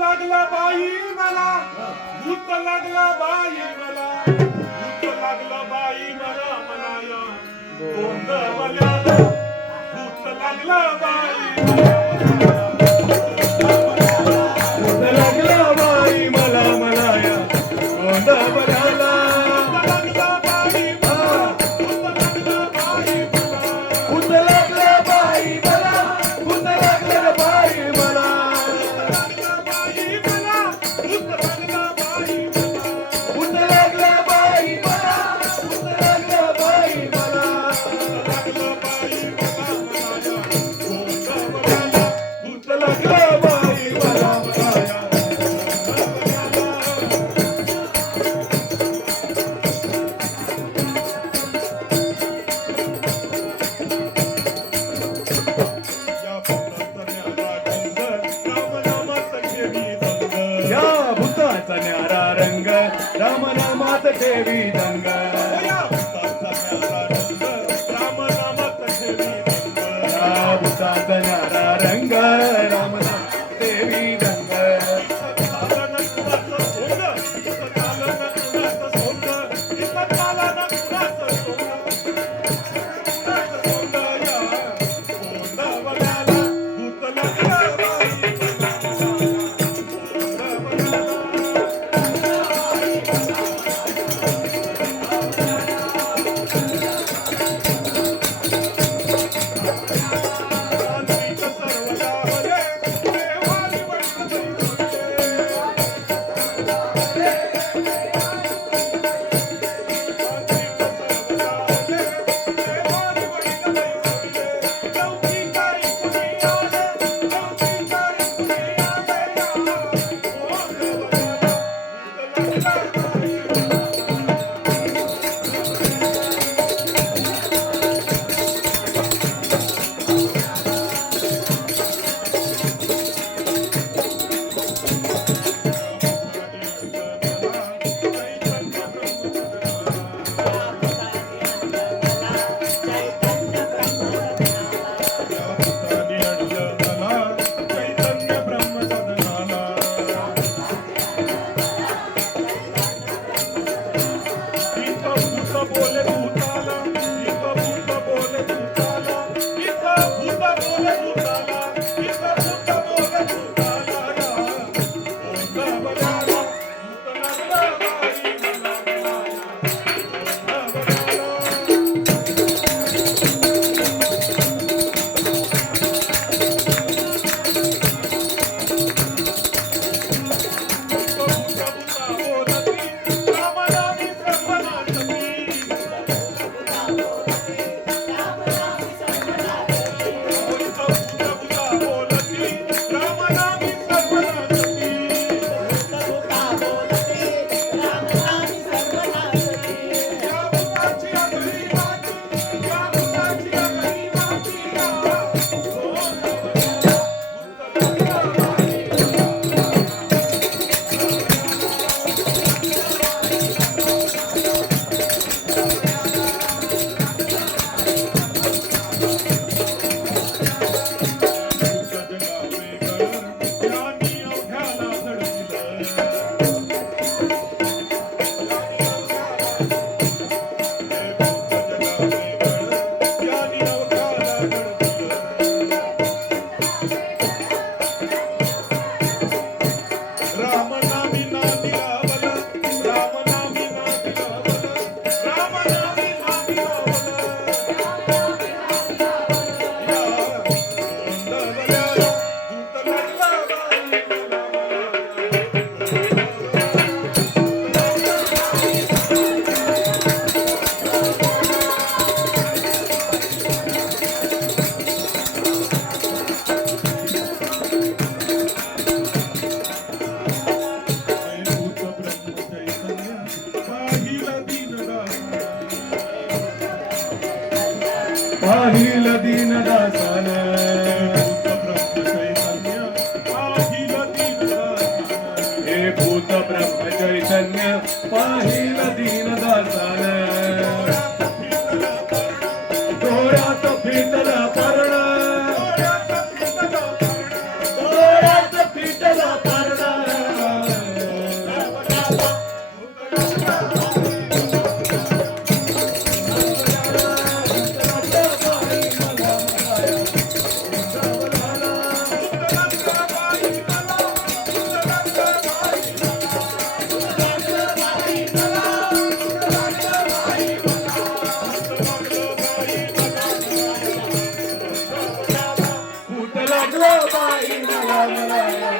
लागला बाई मला. भूत लागला बाई मला. भूत लागला बाई मला मनाया भूत लागला बाई. தேவி தங்கா पाहिल दिन दासान हे भूत ब्रह्म चैतन्य पाहिल दिन दासान डोळ्यात फितला परण. डोळ्यात फितला परण. Amen.